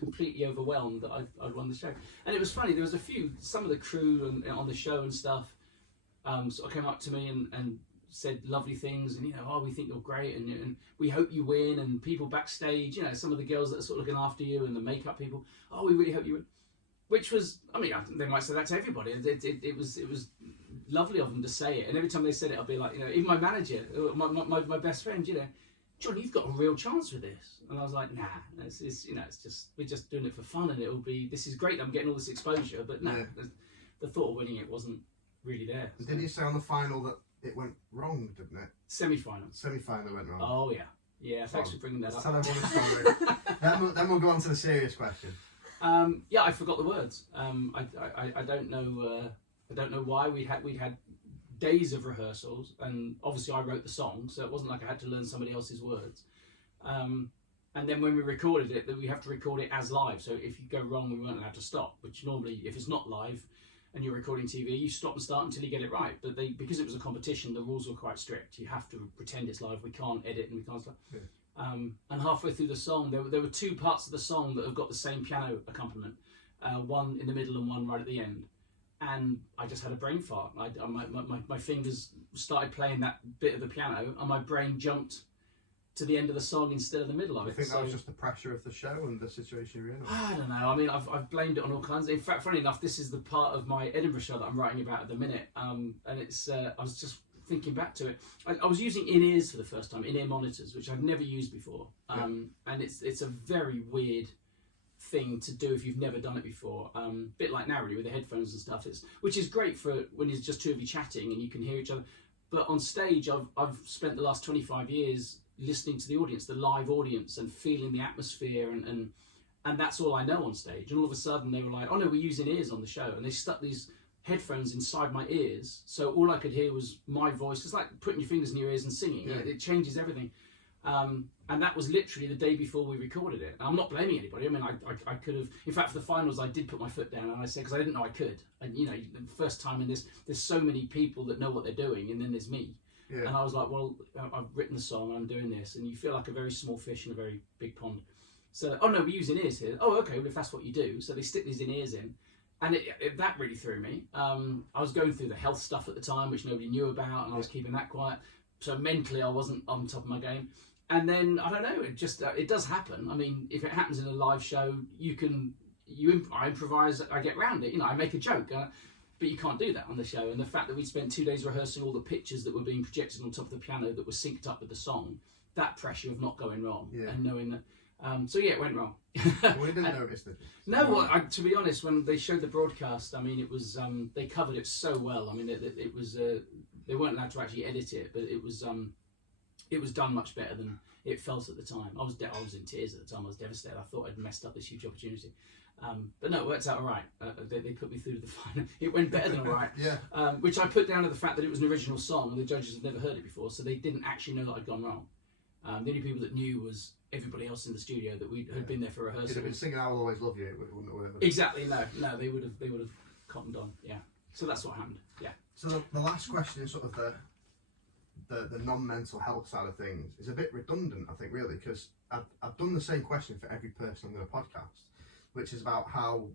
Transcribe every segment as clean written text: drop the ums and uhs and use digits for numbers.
completely overwhelmed that I'd won the show. And it was funny, there was some of the crew on the show and stuff sort of came up to me and said lovely things, and oh, we think you're great, and we hope you win. And people backstage, some of the girls that are sort of looking after you and the makeup people, oh, we really hope you win. Which was, I mean, they might say that to everybody. It was lovely of them to say it, and every time they said it, I'd be like, even my manager, my best friend, John, you've got a real chance with this. And I was like, nah, it's just, we're just doing it for fun, and this is great, I'm getting all this exposure, but no, the thought of winning it wasn't really there. So. Didn't you say on the final that it went wrong, didn't it? Semi-final went wrong. Oh, yeah. Yeah, thanks for bringing that up. Tell everyone a story. then we'll go on to the serious question. I forgot the words. I don't know why. We'd had days of rehearsals, and obviously I wrote the song, so it wasn't like I had to learn somebody else's words. And then when we recorded it, we have to record it as live. So if you go wrong, we weren't allowed to stop. Which normally, if it's not live and you're recording TV, you stop and start until you get it right. But because it was a competition, the rules were quite strict. You have to pretend it's live. We can't edit and we can't stop. Yeah. And halfway through the song, there were two parts of the song that have got the same piano accompaniment, one in the middle and one right at the end. And I just had a brain fart. My fingers started playing that bit of the piano, and my brain jumped to the end of the song instead of the middle of it. I think that was just the pressure of the show and the situation you're in? I don't know. I mean, I've blamed it on all kinds. In fact, funny enough, this is the part of my Edinburgh show that I'm writing about at the minute. And it's I was just thinking back to it. I was using in-ears for the first time, in-ear monitors, which I've never used before. And it's a very weird thing to do if you've never done it before. Bit like now really with the headphones and stuff, which is great for when it's just two of you chatting and you can hear each other. But on stage, I've spent the last 25 years listening to the audience, the live audience, and feeling the atmosphere, and that's all I know on stage. And all of a sudden they were like, oh no, we're using ears on the show, and they stuck these headphones inside my ears, so all I could hear was my voice. It's like putting your fingers in your ears and singing. It changes everything. And that was literally the day before we recorded it. And I'm not blaming anybody. I mean, I could have, in fact, for the finals, I did put my foot down, and I said, because I didn't know I could. And the first time in this, there's so many people that know what they're doing, and then there's me. Yeah. And I was like, well, I've written the song, and I'm doing this, and you feel like a very small fish in a very big pond. So, oh no, we're using ears here. Oh, okay, well, if that's what you do. So they stick these in ears in. And that really threw me. I was going through the health stuff at the time, which nobody knew about, and I was keeping that quiet. So mentally, I wasn't on top of my game. And then, I don't know, it does happen. I mean, if it happens in a live show, I improvise, I get round it. I make a joke, but you can't do that on the show. And the fact that we spent 2 days rehearsing all the pictures that were being projected on top of the piano that were synced up with the song, that pressure of not going wrong and knowing that. So yeah, it went wrong. We didn't notice that. No, well, to be honest, when they showed the broadcast, I mean, it was they covered it so well. I mean, it was they weren't allowed to actually edit it, but it was done much better than it felt at the time. I was in tears at the time. I was devastated. I thought I'd messed up this huge opportunity. But no, it worked out all right. They put me through to the final. It went better than all right. Yeah. Which I put down to the fact that it was an original song and the judges had never heard it before, so they didn't actually know that I'd gone wrong. The only people that knew was everybody else in the studio that we had been there for rehearsal. If you'd been singing "I Will Always Love You," it wouldn't have worked. Exactly. No, they would have cottoned on. Yeah. So that's what happened. Yeah. So the last question is sort of the non-mental health side of things is a bit redundant, I think, really, because I've done the same question for every person on the podcast, which is about how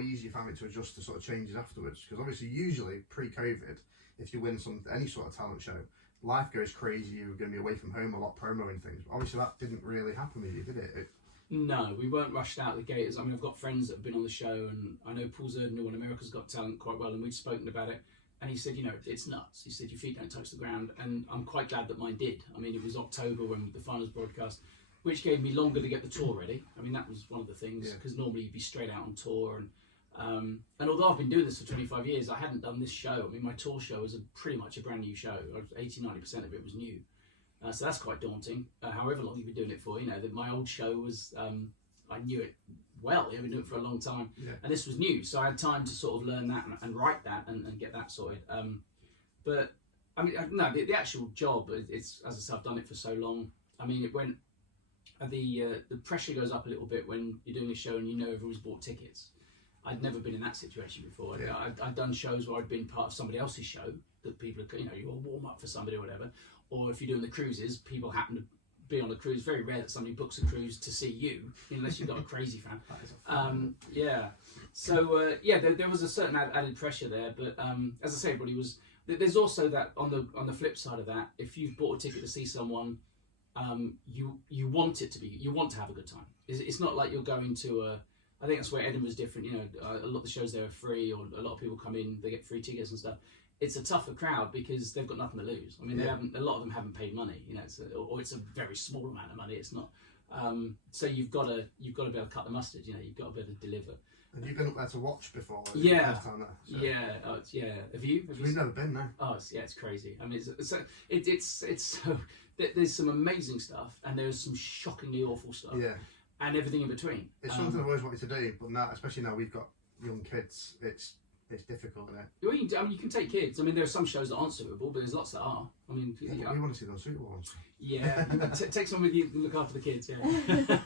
easy you find it to adjust to sort of changes afterwards. Because obviously, usually pre-COVID, if you win any sort of talent show, life goes crazy. You're going to be away from home a lot, promoting things. But obviously, that didn't really happen with you, did it? No, we weren't rushed out the gate. I mean, I've got friends that have been on the show, and I know Paul Zerden, who on America's Got Talent quite well, and we'd spoken about it. And he said, it's nuts. He said, your feet don't touch the ground. And I'm quite glad that mine did. I mean, it was October when the finals broadcast, which gave me longer to get the tour ready. I mean, that was one of the things, because normally you'd be straight out on tour. And although I've been doing this for 25 years, I hadn't done this show. I mean, my tour show was pretty much a brand new show. 80-90% of it was new. So that's quite daunting. However long you've been doing it for, that my old show was, I knew it well. I've been doing it for a long time. Yeah. And this was new. So I had time to sort of learn that and write that and get that sorted. But, I mean, no, the actual job, it's, as I said, I've done it for so long. I mean, it went, the pressure goes up a little bit when you're doing a show and everyone's bought tickets. I'd never been in that situation before. Yeah. I'd done shows where I'd been part of somebody else's show that people, you all warm up for somebody or whatever. Or if you're doing the cruises, people happen to be on a cruise. Very rare that somebody books a cruise to see you, unless you've got a crazy fan. Yeah. So there was a certain added pressure there, but as I say, everybody was. There's also that on the flip side of that, if you've bought a ticket to see someone, you want to have a good time. It's not like you're going to I think that's where Edinburgh's different. A lot of the shows there are free, or a lot of people come in, they get free tickets and stuff. It's a tougher crowd because they've got nothing to lose. I mean, a lot of them haven't paid money. Or it's a very small amount of money. It's not. So you've got to be able to cut the mustard. You've got to be able to deliver. Have you been up there to watch before? Yeah. First time there, so. Yeah. Have you? We've never been there. Oh, it's crazy. I mean, it's so. There's some amazing stuff, and there's some shockingly awful stuff. Yeah. And everything in between. It's something I've always wanted to do, but now, especially now we've got young kids, it's difficult, isn't it? Well, you can take kids. I mean, there are some shows that aren't suitable, but there's lots that are. I mean, we want to see those suitable ones. Yeah, take someone with you and look after the kids. Yeah.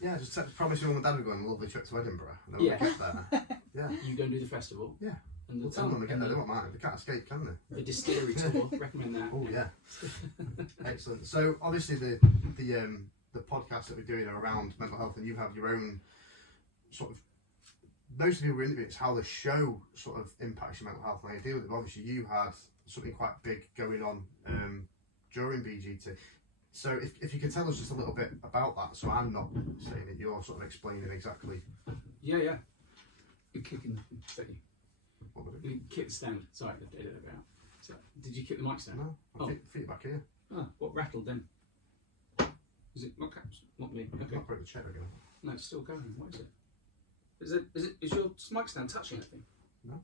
Yeah, just promise your mum and dad we're going on a lovely trip to Edinburgh, and then when we get there, yeah, you go and do the festival. Yeah. We'll tell them when we get there, they won't mind. They can't escape, can they? The distillery tour, recommend that. Oh yeah, excellent. So obviously the podcasts that we're doing are around mental health, and you have your own sort of. Most of the people we're interviewing, it's how the show sort of impacts your mental health and how you deal with it. But obviously, you had something quite big going on during BGT. So if you could tell us just a little bit about that, so I'm not saying it, you're sort of explaining exactly. Yeah. You're kicking. What was it? You kick the stand. Sorry, I did it about. So, did you kick the mic stand? No, feet back here. Oh, what rattled then? Is it not me? Okay. Not the chair again. No, it's still going. What is it? Is your mic stand touching anything? No.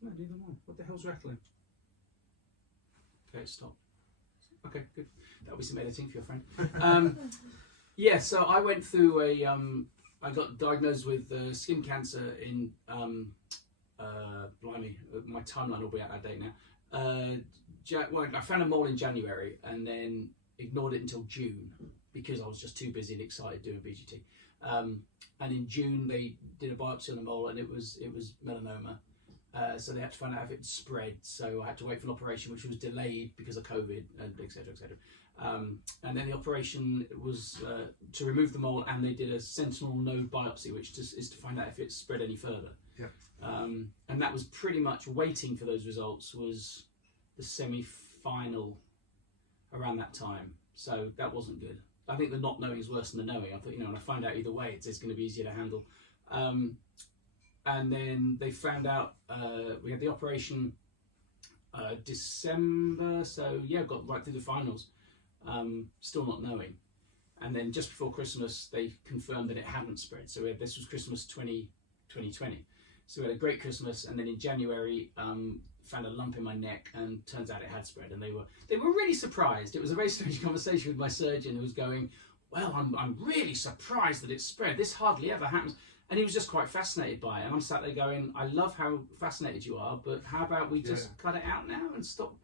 No, neither am I. What the hell's rattling? Okay, it stopped. Okay, good. That'll be some editing for your friend. Yeah, so I went through I got diagnosed with skin cancer in blimey, my timeline will be out of date now. I found a mole in January and then ignored it until June because I was just too busy and excited doing BGT. And in June they did a biopsy on the mole and it was melanoma. So they had to find out if it spread. So I had to wait for an operation which was delayed because of COVID and etc. And then the operation was to remove the mole, and they did a sentinel node biopsy, which is to find out if it spread any further. Yeah. And that was pretty much waiting for those results was the semi-final around that time. So that wasn't good. I think the not knowing is worse than the knowing. I thought, when I find out either way, it's going to be easier to handle. And then they found out we had the operation December, so yeah, got right through the finals, still not knowing. And then just before Christmas, they confirmed that it hadn't spread. So this was Christmas 2020. So we had a great Christmas, and then in January, found a lump in my neck, and turns out it had spread. And they were really surprised. It was a very strange conversation with my surgeon, who was going, "Well, I'm really surprised that it spread. This hardly ever happens." And he was just quite fascinated by it. And I'm sat there going, "I love how fascinated you are, but how about we just cut it out now and stop?"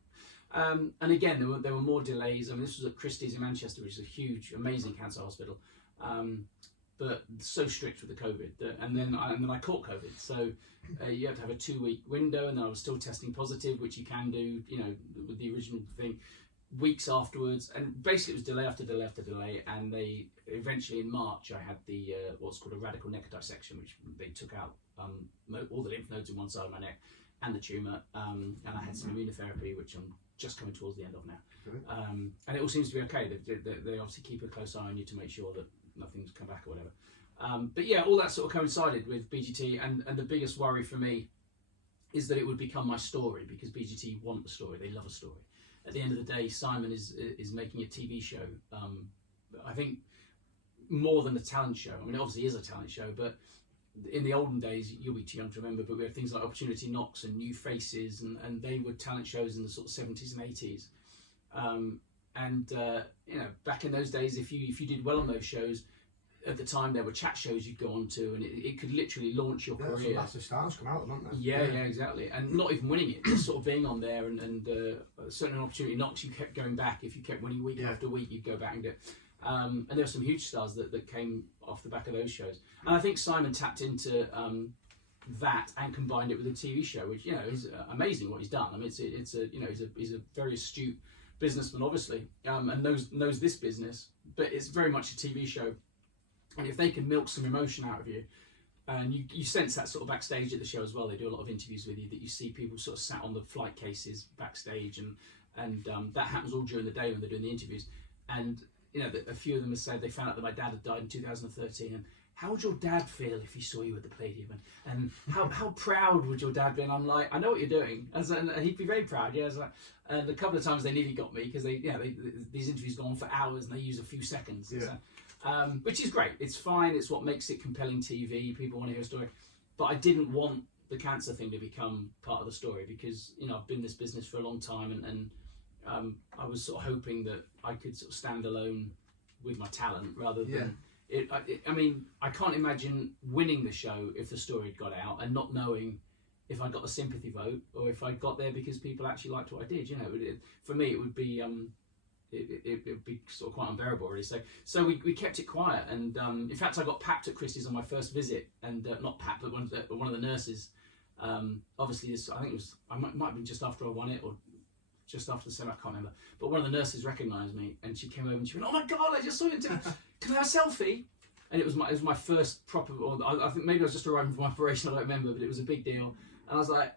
And again, there were more delays. I mean, this was at Christie's in Manchester, which is a huge, amazing cancer hospital, but so strict with the COVID. And then I caught COVID, so you have to have a 2-week window, and then I was still testing positive, which you can do, with the original thing, weeks afterwards. And basically, it was delay after delay after delay. And they eventually in March, I had the what's called a radical neck dissection, which they took out all the lymph nodes in one side of my neck and the tumour, and I had some immunotherapy, which I'm just coming towards the end of now. And it all seems to be okay. They obviously keep a close eye on you to make sure that nothing's come back or whatever. But yeah, all that sort of coincided with BGT, and the biggest worry for me is that it would become my story, because BGT want the story, they love a story. At the end of the day, Simon is making a TV show. I think more than a talent show. I mean, it obviously is a talent show, but in the olden days, you'll be too young to remember, but we had things like Opportunity Knocks and New Faces, and they were talent shows in the sort of 70s and 80s. Back in those days, if you did well on those shows, at the time there were chat shows you'd go on to, and it could literally launch your career. Some massive stars come out of them, haven't they? Yeah, exactly. And not even winning it, just sort of being on there, and certain Opportunity Knocks, you kept going back. If you kept winning week after week, you'd go back and do it. And there were some huge stars that came off the back of those shows. And I think Simon tapped into that and combined it with a TV show, which is amazing what he's done. I mean, he's a very astute businessman, obviously, and knows this business, but it's very much a TV show. And if they can milk some emotion out of you, and you sense that sort of backstage at the show as well. They do a lot of interviews with you that you see people sort of sat on the flight cases backstage, and that happens all during the day when they're doing the interviews. And you know, a few of them have said they found out that my dad had died in 2013, and how would your dad feel if he saw you at the Palladium? And how proud would your dad be? And I'm like, I know what you're doing. And he'd be very proud. Yeah. And a couple of times they nearly got me because these interviews go on for hours and they use a few seconds. Yeah. So, which is great. It's fine. It's what makes it compelling TV. People want to hear a story. But I didn't want the cancer thing to become part of the story because, you know, I've been in this business for a long time and I was sort of hoping that I could sort of stand alone with my talent rather than... I mean, I can't imagine winning the show if the story had got out and not knowing if I got the sympathy vote or if I got there because people actually liked what I did. You know, for me, it would be it would be sort of quite unbearable, really. So we kept it quiet, and in fact, I got papped at Christie's on my first visit, and not papped, but one of the nurses. Obviously, I think it was might have been just after I won it or just after the semi, I can't remember. But one of the nurses recognised me, and she came over and she went, "Oh my God, I just saw you! Can I have a selfie?" And it was my first proper. Or I think maybe I was just arriving from my operation. I don't remember, but it was a big deal. And I was like,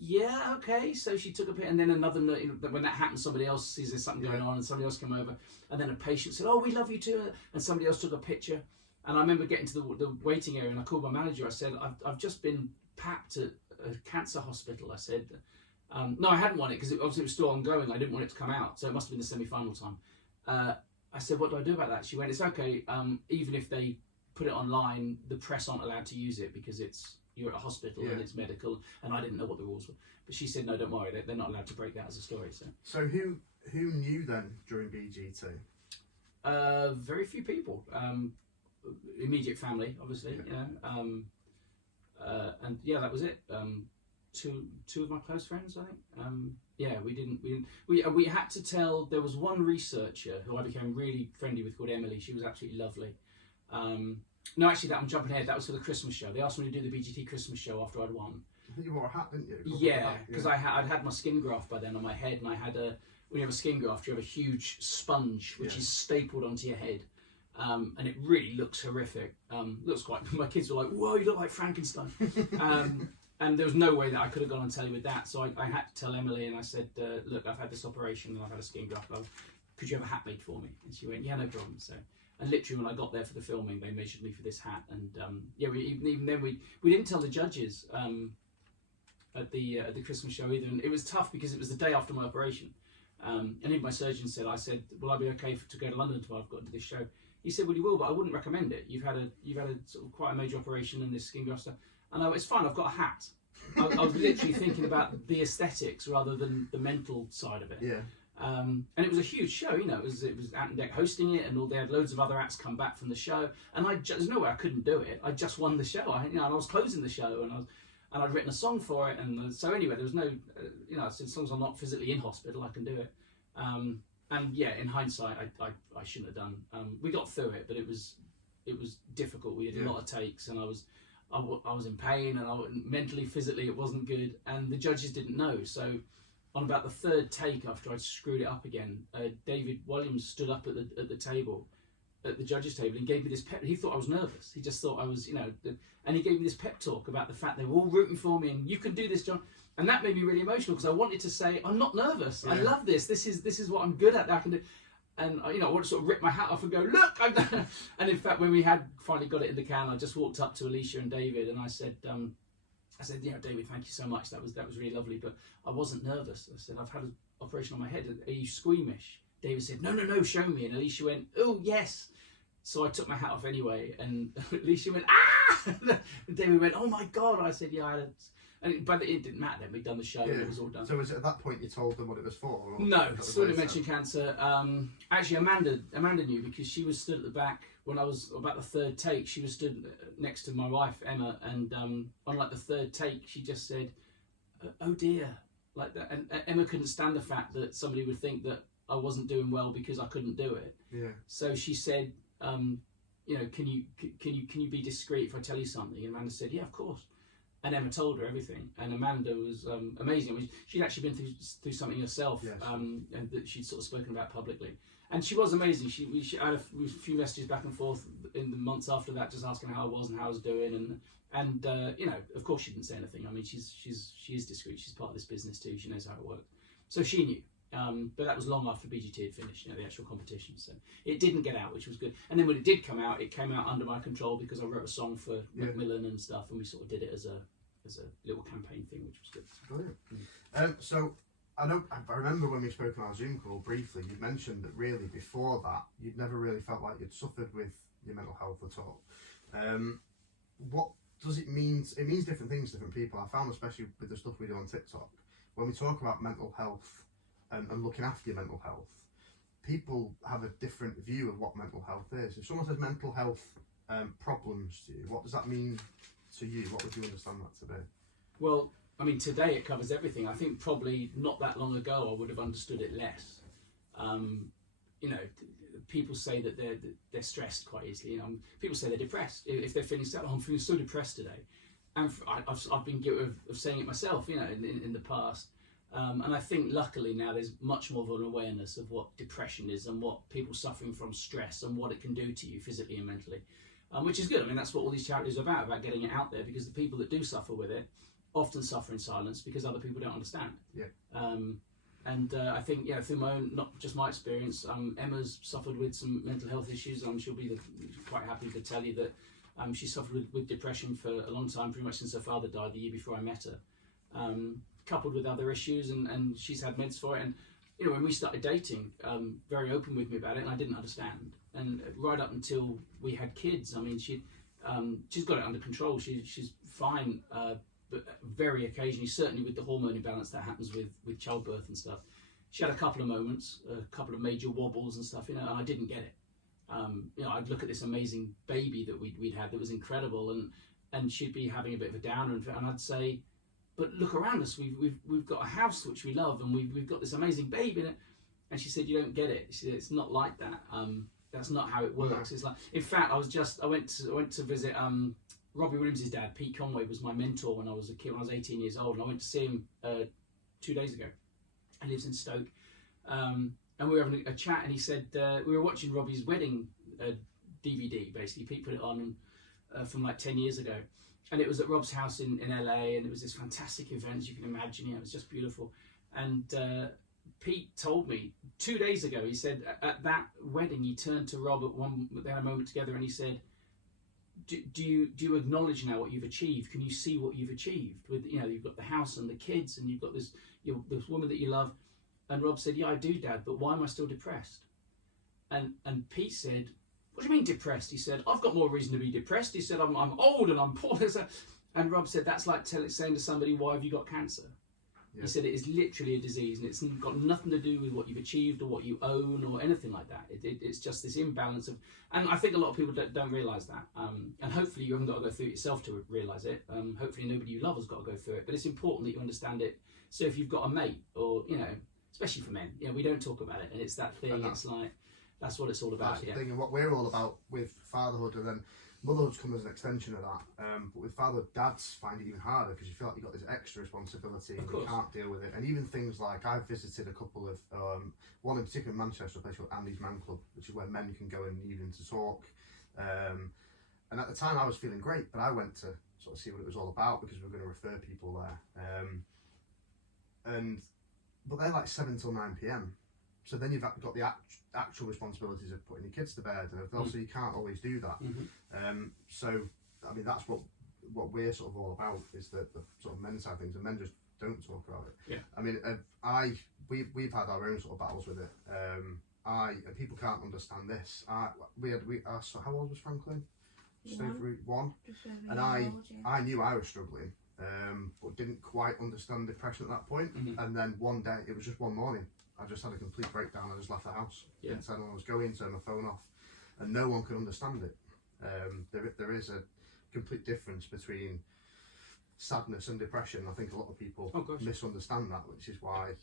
"Yeah, okay." So she took a picture, and then another. When that happened, somebody else sees there's something going on, and somebody else came over, and then a patient said, "Oh, we love you too," and somebody else took a picture. And I remember getting to the waiting area, and I called my manager. I said, "I've just been papped at a cancer hospital." I said. No, I hadn't won it because obviously it was still ongoing. I didn't want it to come out, so it must have been the semi-final time. I said, "What do I do about that?" She went, "It's okay. Even if they put it online, the press aren't allowed to use it because you're at a hospital and it's medical." And I didn't know what the rules were, but she said, "No, don't worry. They're not allowed to break that as a story." So who knew then during BGT? Very few people. Immediate family, obviously. Yeah. You know, and yeah, that was it. Two of my close friends, I think. We had to tell. There was one researcher who I became really friendly with called Emily. She was absolutely lovely. No, actually, I'm jumping ahead. That was for the Christmas show. They asked me to do the BGT Christmas show after I'd won. I think you wore a hat, didn't you? Yeah, because I'd had my skin graft by then on my head, and I had when you have a skin graft, you have a huge sponge which is stapled onto your head. And it really looks horrific. Looks quite. My kids were like, "Whoa, you look like Frankenstein." And there was no way that I could have gone on telly with that. So I had to tell Emily, and I said, "Look, I've had this operation and I've had a skin graft. Could you have a hat made for me?" And she went, "Yeah, no problem." So, and literally when I got there for the filming, they measured me for this hat. And even then we didn't tell the judges at the Christmas show either. And it was tough because it was the day after my operation. And even my surgeon said, "Will I be okay to go to London tomorrow? I've got to do this show." He said, "Well, you will, but I wouldn't recommend it. You've had a sort of quite a major operation and this skin graft stuff." And I went, "It's fine, I've got a hat." I was literally thinking about the aesthetics rather than the mental side of it. Yeah. And it was a huge show, you know. It was Ant and Deck hosting it, and they had loads of other acts come back from the show. And there's no way I couldn't do it. I just won the show. And I was closing the show, and I'd written a song for it. And so anyway, there was no, I said, as long as I'm not physically in hospital, I can do it. And yeah, in hindsight, I shouldn't have done. We got through it, but it was difficult. We had a lot of takes, and I was in pain, and mentally, physically, it wasn't good, and the judges didn't know. So, on about the third take, after I'd screwed it up again, David Williams stood up at the table, at the judges' table, and gave me this pep. He thought I was nervous. He just thought I was, and he gave me this pep talk about the fact they were all rooting for me, and you can do this, John. And that made me really emotional because I wanted to say, "I'm not nervous. I love this. This is what I'm good at. I can do." And I want to sort of rip my hat off and go, "Look, I've done it." And in fact, when we had finally got it in the can, I just walked up to Alicia and David, and I said, "David, thank you so much. That was really lovely, but I wasn't nervous." I said, "I've had an operation on my head. Are you squeamish?" David said, No, show me." And Alicia went, "Oh, yes." So I took my hat off anyway, and Alicia went, "Ah!" And David went, "Oh my God." And I said, "Yeah, I had it." But it didn't matter then. We'd done the show and it was all done. So was it at that point you told them what it was for? Or no, still didn't mention cancer. Actually, Amanda knew because she was stood at the back when I was about the third take. She was stood next to my wife, Emma, and on like the third take, she just said, "Oh dear," like that. And Emma couldn't stand the fact that somebody would think that I wasn't doing well because I couldn't do it. Yeah. So she said, "Can you be discreet if I tell you something?" And Amanda said, "Yeah, of course." And Emma told her everything, and Amanda was amazing. I mean, she'd actually been through something herself, Yes. And that she'd sort of spoken about publicly. And she was amazing. She had a few messages back and forth in the months after that, just asking how I was and how I was doing. And you know, of course, she didn't say anything. I mean, she is discreet. She's part of this business too. She knows how it works. So she knew. But that was long after BGT had finished, you know, the actual competition. So it didn't get out, which was good. And then when it did come out, it came out under my control because I wrote a song for Macmillan and stuff, and we sort of did it as a little campaign thing, which was good. Brilliant. So I remember when we spoke on our Zoom call briefly, you mentioned that really before that, you'd never really felt like you'd suffered with your mental health at all. What does it mean? It means different things to different people. I found, especially with the stuff we do on TikTok, when we talk about mental health and looking after your mental health, people have a different view of what mental health is. If someone says mental health problems to you, what does that mean to you? What would you understand that to be? Well, I mean, today it covers everything. I think probably not that long ago I would have understood it less. You know, people say that they're stressed quite easily. You know, people say they're depressed if they're feeling sad. Oh, I'm feeling so depressed today, and I've been guilty of saying it myself. You know, in the past. And I think luckily now there's much more of an awareness of what depression is and what people suffering from stress and what it can do to you physically and mentally, which is good. I mean, that's what all these charities are about getting it out there, because the people that do suffer with it often suffer in silence because other people don't understand. I think, through my own, not just my experience, Emma's suffered with some mental health issues. She'll be quite happy to tell you that she suffered with depression for a long time, pretty much since her father died the year before I met her. Coupled with other issues, and she's had meds for it. And you know, when we started dating, very open with me about it, and I didn't understand. And right up until we had kids, I mean, she's got it under control. She's fine, but very occasionally, certainly with the hormone imbalance that happens with childbirth and stuff, she had a couple of moments, a couple of major wobbles and stuff, you know, and I didn't get it. You know, I'd look at this amazing baby that we'd had that was incredible, and she'd be having a bit of a downer, and I'd say, but look around us, we've got a house which we love, and we've got this amazing baby in it. And she said, you don't get it. She said, it's not like that. That's not how it works. It's like, in fact, I went to visit Robbie Williams' dad. Pete Conway was my mentor when I was a kid, when I was 18 years old, and I went to see him 2 days ago. He lives in Stoke, and we were having a chat, and he said we were watching Robbie's wedding DVD. Basically, Pete put it on from like 10 years ago. And it was at Rob's house in LA, and it was this fantastic event, as you can imagine. You know, it was just beautiful. And Pete told me 2 days ago, he said at that wedding, he turned to Rob they had a moment together, and he said, do you acknowledge now what you've achieved? Can you see what you've achieved? With, you know, you've got the house and the kids, and you've got this woman that you love. And Rob said, yeah, I do, Dad, but why am I still depressed? And Pete said, what do you mean depressed? He said, I've got more reason to be depressed. He said, I'm old and I'm poor. And Rob said, that's like saying to somebody, why have you got cancer? Yeah. He said, it is literally a disease, and it's got nothing to do with what you've achieved or what you own or anything like that. It's just this imbalance of, and I think a lot of people don't realise that. And hopefully you haven't got to go through it yourself to realise it. Hopefully nobody you love has got to go through it. But it's important that you understand it. So if you've got a mate, or, you know, especially for men, you know, we don't talk about it, and it's that thing. It's like, that's what it's all about. That's the thing, and what we're all about with fatherhood, and then motherhood's come as an extension of that. But with fatherhood, dads find it even harder because you feel like you've got this extra responsibility and you can't deal with it. And even things like, I've visited a couple of, one in particular in Manchester, a place called Andy's Man Club, which is where men can go in the evening to talk. And at the time I was feeling great, but I went to sort of see what it was all about because we were going to refer people there. But they're like 7 till 9 p.m. So then you've got the actual responsibilities of putting your kids to bed, and also you can't always do that. So, I mean, that's what we're sort of all about, is the sort of men's side of things, and men just don't talk about it. Yeah. I mean, we've had our own sort of battles with it. People can't understand this. How old was Franklin? Just over 1. And I knew I was struggling, but didn't quite understand depression at that point. And then one day, it was just one morning, I just had a complete breakdown. I just left the house. Didn't tell anyone I was going, turned my phone off, and no one could understand it. There is a complete difference between sadness and depression. I think a lot of people misunderstand that, which is why,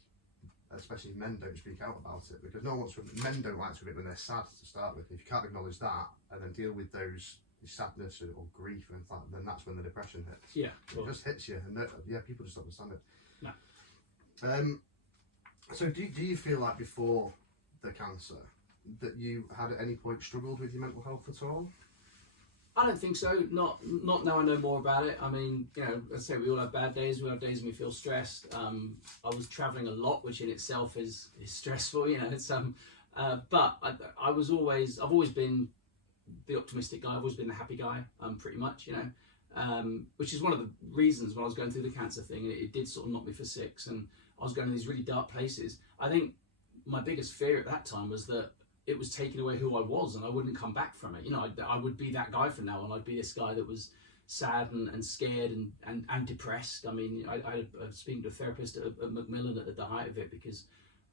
especially men, don't speak out about it, because men don't like to admit when they're sad to start with. If you can't acknowledge that and then deal with those, sadness or grief, and then that's when the depression hits. Yeah, it just hits you, and people just don't understand it. No. So do you feel like before the cancer that you had at any point struggled with your mental health at all? I don't think so. Not now I know more about it. I mean, as I say, we all have bad days. We have days when we feel stressed. I was travelling a lot, which in itself is stressful. It's but I've always been the optimistic guy. I've always been the happy guy. Pretty much, which is one of the reasons when I was going through the cancer thing, it did sort of knock me for six, and I was going to these really dark places. I think my biggest fear at that time was that it was taking away who I was, and I wouldn't come back from it. I would be that guy from now on. I'd be this guy that was sad and scared and depressed. I mean, I was speaking to a therapist at Macmillan at the height of it, because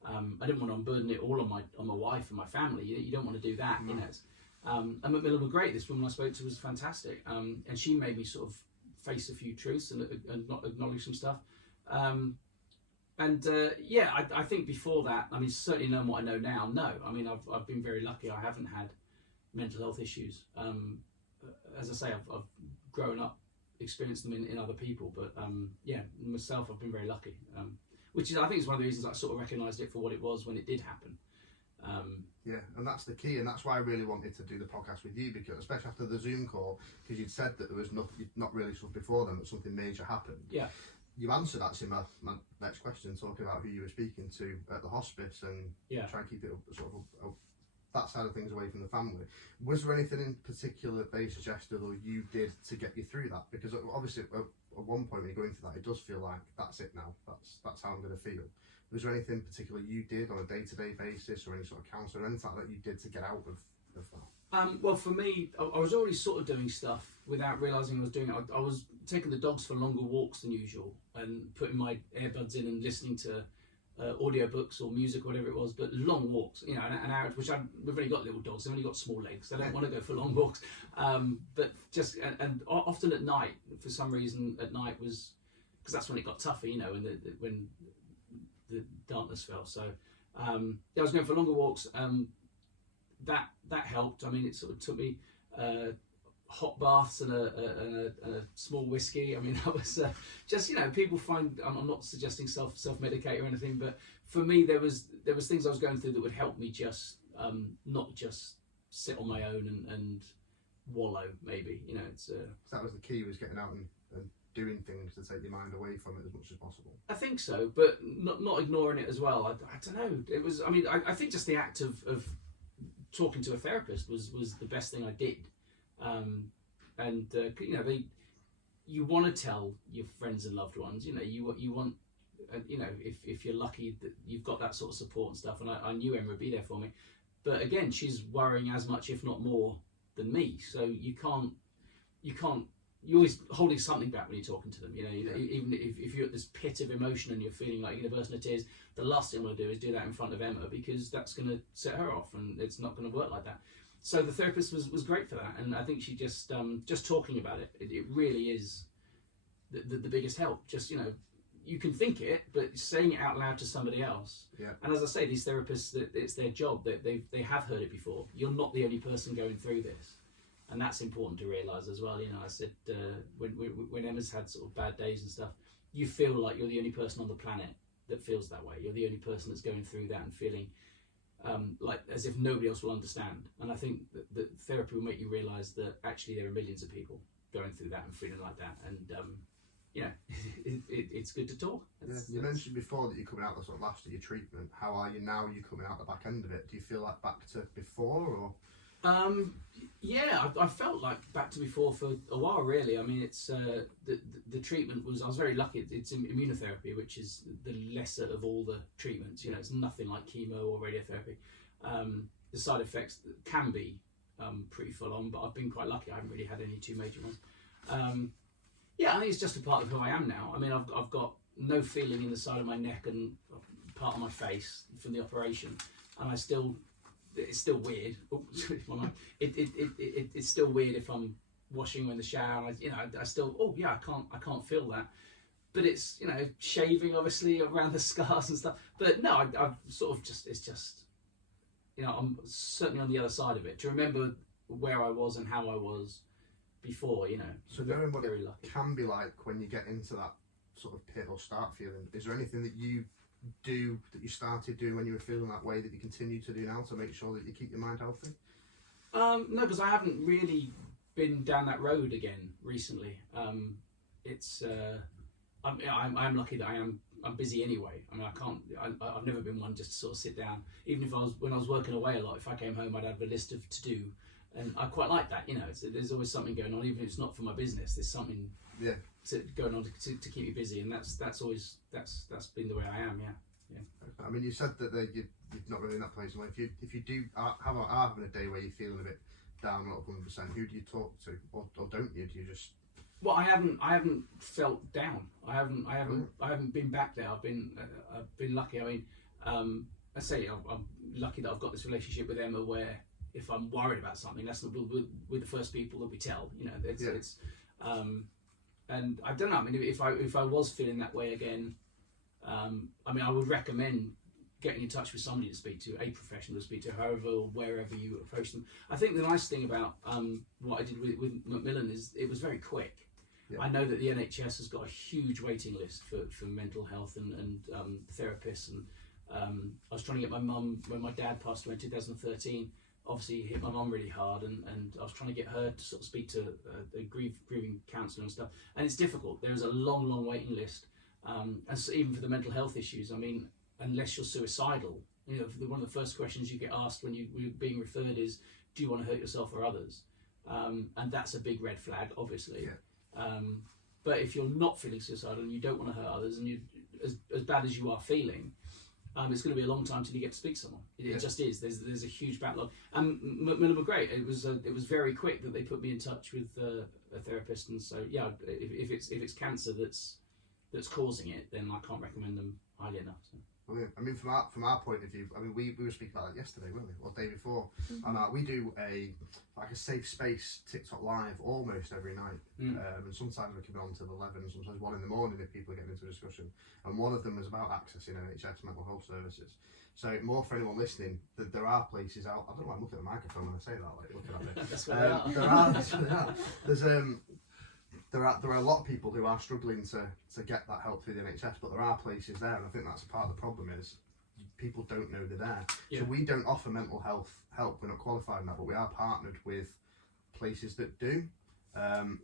I didn't want to unburden it all on my wife and my family. You don't want to do that, And Macmillan were great. This woman I spoke to was fantastic, and she made me sort of face a few truths and not acknowledge some stuff. I think before that, I mean, certainly knowing what I know now, no. I mean, I've been very lucky. I haven't had mental health issues. As I say, I've grown up, experienced them in other people, but myself, I've been very lucky. Which is, I think, is one of the reasons I sort of recognised it for what it was when it did happen. And that's the key, and that's why I really wanted to do the podcast with you, because especially after the Zoom call, because you'd said that there was not really stuff before then, but something major happened. Yeah. You answered actually my next question, talking about who you were speaking to at the hospice, and try and keep it that side of things away from the family. Was there anything in particular they suggested or you did to get you through that? Because obviously at one point when you're going through that, it does feel like that's it now. That's how I'm going to feel. Was there anything particular you did on a day-to-day basis, or any sort of counselling or anything like that you did to get out of that? Well, for me, I was already sort of doing stuff without realising I was doing it. I was taking the dogs for longer walks than usual, and putting my earbuds in and listening to audiobooks or music, or whatever it was, but long walks, an hour, which we've only got little dogs, they've only got small legs, they don't want to go for long walks. But just, and often at night, for some reason, at night was, because that's when it got tougher, when the darkness fell. So I was going for longer walks. That helped. I mean, it sort of took me hot baths and a small whiskey. I mean, that was just, people find, I'm not suggesting self-medicate or anything, but for me there was things I was going through that would help me just not just sit on my own and wallow, maybe. It's that was the key, was getting out and doing things to take your mind away from it as much as possible. I think so, but not ignoring it as well. I don't know. It was, I mean, I think just the act of talking to a therapist was the best thing I did. You want to tell your friends and loved ones, you want, if you're lucky that you've got that sort of support and stuff, and I knew Emma would be there for me. But again, she's worrying as much, if not more, than me. So you're always holding something back when you're talking to them. Even if you're at this pit of emotion and you're feeling like you're going to burst into tears, the last thing I want to do is do that in front of Emma, because that's going to set her off, and it's not going to work like that. So the therapist was great for that, and I think she just talking about it really is the biggest help. Just, you can think it, but saying it out loud to somebody else. Yeah. And as I say, these therapists, it's their job. They have heard it before. You're not the only person going through this. And that's important to realise as well. I said, when Emma's had sort of bad days and stuff, you feel like you're the only person on the planet that feels that way. You're the only person that's going through that and feeling like as if nobody else will understand. And I think that therapy will make you realise that actually there are millions of people going through that and feeling like that. And it's good to talk. You mentioned before that you're coming out the sort of last of your treatment. How are you now? You're coming out the back end of it. Do you feel like back to before, or? I felt like back to before for a while, really. I mean, it's the treatment was, I was very lucky. It's immunotherapy, which is the lesser of all the treatments. It's nothing like chemo or radiotherapy. The side effects can be pretty full on, but I've been quite lucky. I haven't really had any too major ones. I think it's just a part of who I am now. I mean, I've got no feeling in the side of my neck and part of my face from the operation, and it's still weird. Oh, it's still weird if I'm washing in the shower. I still, I can't feel that. But it's, shaving obviously around the scars and stuff. But no, I've sort of it's just, I'm certainly on the other side of it. To remember where I was and how I was before, you know. So knowing what very it lucky. can be like when you get into that sort of pit or start feeling, is there anything that you do, that you started doing when you were feeling that way, that you continue to do now to make sure that you keep your mind healthy? No, because I haven't really been down that road again recently. I'm lucky that I'm busy anyway. I mean, I've never been one just to sort of sit down. Even when I was working away a lot, if I came home, I'd have a list of to do, and I quite like that. You know, there's always something going on, even if it's not for my business. There's something going on to keep me busy, and that's been the way I am. Yeah. I mean, you said that you're not really in that place. Like, if you do are having a day where you're feeling a bit down, not 100%, who do you talk to, or don't you? Do you just? Well, I haven't felt down. I haven't been back there. I've been lucky. I mean, I say I'm lucky that I've got this relationship with Emma where if I'm worried about something, that's we're the first people that we tell. You know, it's and I don't know. I mean, if I was feeling that way again, I mean, I would recommend getting in touch with somebody to speak to, a professional to speak to, however or wherever you approach them. I think the nice thing about what I did with Macmillan is it was very quick. Yeah. I know that the NHS has got a huge waiting list for mental health and therapists. And I was trying to get my mum, when my dad passed away in 2013, obviously it hit my mum really hard, and I was trying to get her to sort of speak to a grieving counsellor and stuff. And it's difficult. There's a long waiting list. And so even for the mental health issues, I mean, unless you're suicidal, you know, one of the first questions you get asked when you're being referred is, do you want to hurt yourself or others? And that's a big red flag, obviously. Yeah. But if you're not feeling suicidal and you don't want to hurt others, and you as bad as you are feeling, it's going to be a long time till you get to speak to someone. It just is. There's a huge backlog. And Macmillan were great. It was very quick that they put me in touch with a therapist. And so yeah, if it's cancer that's causing it, then I can't recommend them highly enough. So. Brilliant. I mean, from our point of view, I mean, we were speaking about that yesterday, weren't we, or the day before? Mm-hmm. And we do a safe space TikTok live almost every night, and sometimes we come on till 11, sometimes 1 in the morning if people are getting into a discussion. And one of them is about accessing NHS mental health services. So more for anyone listening, that there are places out. I don't know why I'm looking at the microphone when I say that. Like looking at it. That's what they are. There are a lot of people who are struggling to get that help through the NHS, but there are places there, and I think that's part of the problem is people don't know they're there. Yeah. So we don't offer mental health help, we're not qualified in that, but we are partnered with places that do.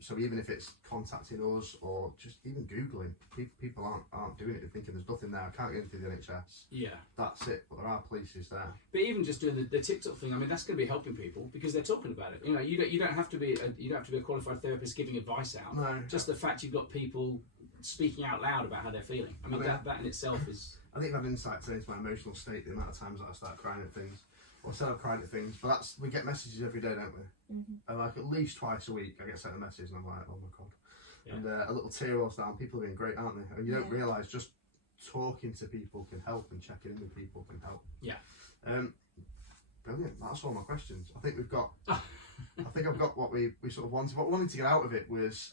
So even if it's contacting us or just even Googling, people aren't doing it, they're thinking there's nothing there, I can't get into the NHS. Yeah. That's it, but there are places there. But even just doing the TikTok thing, I mean, that's going to be helping people because they're talking about it. You know, you don't have to be a qualified therapist giving advice out. No. Just the fact you've got people speaking out loud about how they're feeling. I mean, that in itself is... I think I've insight today into my emotional state, the amount of times that I start crying at things. Or instead of crying at things, but we get messages every day, don't we? Mm-hmm. And like at least twice a week I get sent a message and I'm like, oh my god. Yeah. And a little tear rolls down. People are being great, aren't they? And you don't realise just talking to people can help, and checking in with people can help. Yeah. Brilliant. That's all my questions. I think we've got I've got what we sort of wanted. What we wanted to get out of it was,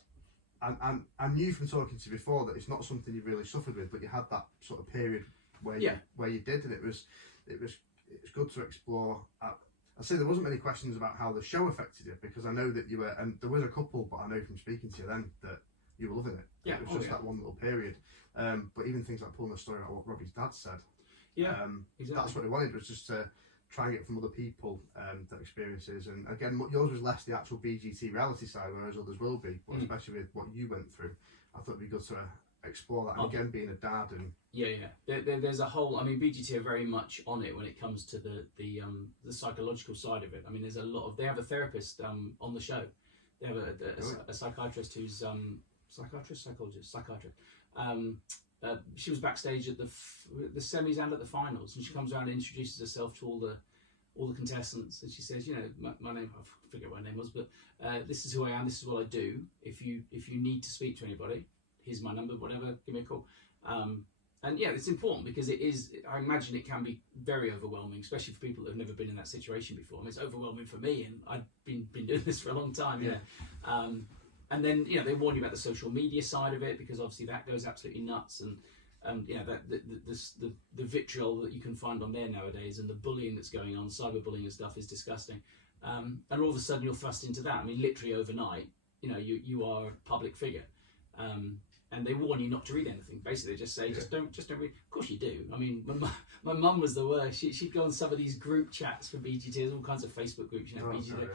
and I knew from talking to you before that it's not something you've really suffered with, but you had that sort of period where you did, and it was good to explore. I say there wasn't many questions about how the show affected you, because I know that you were, and there was a couple, but I know from speaking to you then that you were loving it. Yeah, it was just that one little period. But even things like pulling the story about what Robbie's dad said. Yeah, exactly. That's what we wanted, was just to try and get from other people their experiences. And again, yours was less the actual BGT reality side, whereas others will be. But especially with what you went through, I thought it'd be good to explore that. And again, being a dad and there's a whole. I mean, BGT are very much on it when it comes to the psychological side of it. I mean, there's a lot of. They have a therapist on the show. They have a psychiatrist who's psychiatrist. She was backstage at the semis and at the finals, and she comes around and introduces herself to all the contestants, and she says, you know, my name, I forget what her name was, but this is who I am, this is what I do. If you need to speak to anybody, here's my number, whatever, give me a call. And yeah, it's important because it is, I imagine it can be very overwhelming, especially for people that have never been in that situation before. I mean, it's overwhelming for me, and I've been doing this for a long time. Yeah. And then, you know, they warn you about the social media side of it, because obviously that goes absolutely nuts. And you know, the vitriol that you can find on there nowadays, and the bullying that's going on, cyberbullying and stuff, is disgusting. And all of a sudden you're thrust into that. I mean, literally overnight, you know, you are a public figure. And they warn you not to read anything. Basically, they just say, just don't read. Of course you do. I mean, my mum was the worst. She'd go on some of these group chats for BGT. There's all kinds of Facebook groups, you know, BGT.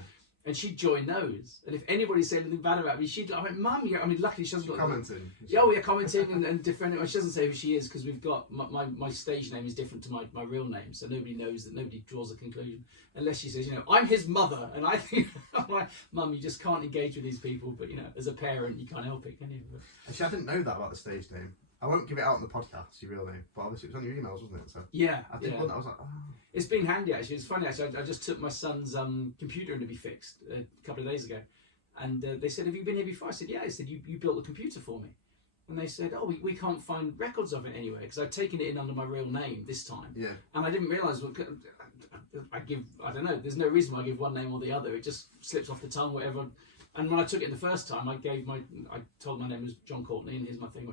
And she'd join those. And if anybody said anything bad about me, she'd like, Mum, I mean, luckily she doesn't got commenting. Yeah, we're commenting and defending. Well, she doesn't say who she is because we've got my stage name is different to my real name, so nobody knows that. Nobody draws a conclusion unless she says, you know, I'm his mother, and I think, I'm like, Mum, you just can't engage with these people. But you know, as a parent, you can't help it, can you? Actually, I didn't know that about the stage name. I won't give it out on the podcast, your real name, but obviously it was on your emails, wasn't it? So yeah, I did one. I was like, oh. It's been handy actually. It's funny actually. I just took my son's computer in to be fixed a couple of days ago, and they said, "Have you been here before?" I said, "Yeah." They said, "You built the computer for me," and they said, "Oh, we can't find records of it anywhere because I'd taken it in under my real name this time." Yeah. And I didn't realise. Well, I don't know. There's no reason why I give one name or the other. It just slips off the tongue, whatever. And when I took it the first time, I told my name was John Courtenay, and here's my thing.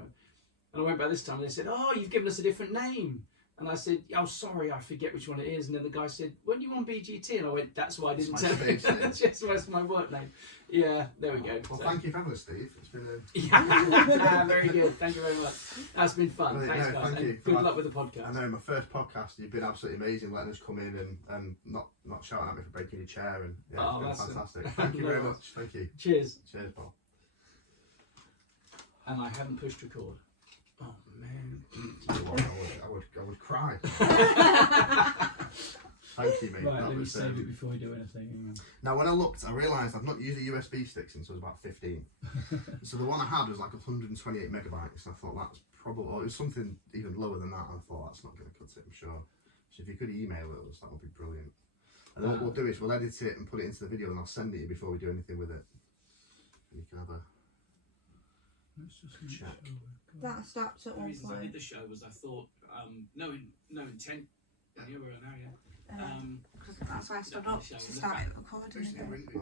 And I went back this time, and they said, "Oh, you've given us a different name." And I said, "Oh, sorry, I forget which one it is." And then the guy said, "Weren't you on BGT?" And I went, "That's why I didn't tell you. That's just my work name." Yeah, there we go. Well, thank you for having us, Steve. It's been yeah, very good. Thank you very much. That's been fun. Brilliant. Thanks, No, guys. thank you. Good luck with the podcast. I know, my first podcast, you've been absolutely amazing letting us come in and not shouting at me for breaking your chair. And yeah, it's been fantastic. Thank you very much. Thank you. Cheers. Cheers, Paul. And I haven't pushed record. Oh man! I would cry. Thank you, mate. Right, let me save it before we do anything. Now, when I looked, I realised I've not used a USB stick since I was about 15. So the one I had was like 128 megabytes. And I thought that's probably, or it was something even lower than that. I thought that's not going to cut it, I'm sure. So if you could email us, that would be brilliant. And then what we'll do is we'll edit it and put it into the video, and I'll send it you before we do anything with it. And you can have a check. That stopped at The one reasons I did point. the show was I thought no intent. Yeah, we're an hour. That's why I stood up to start recording.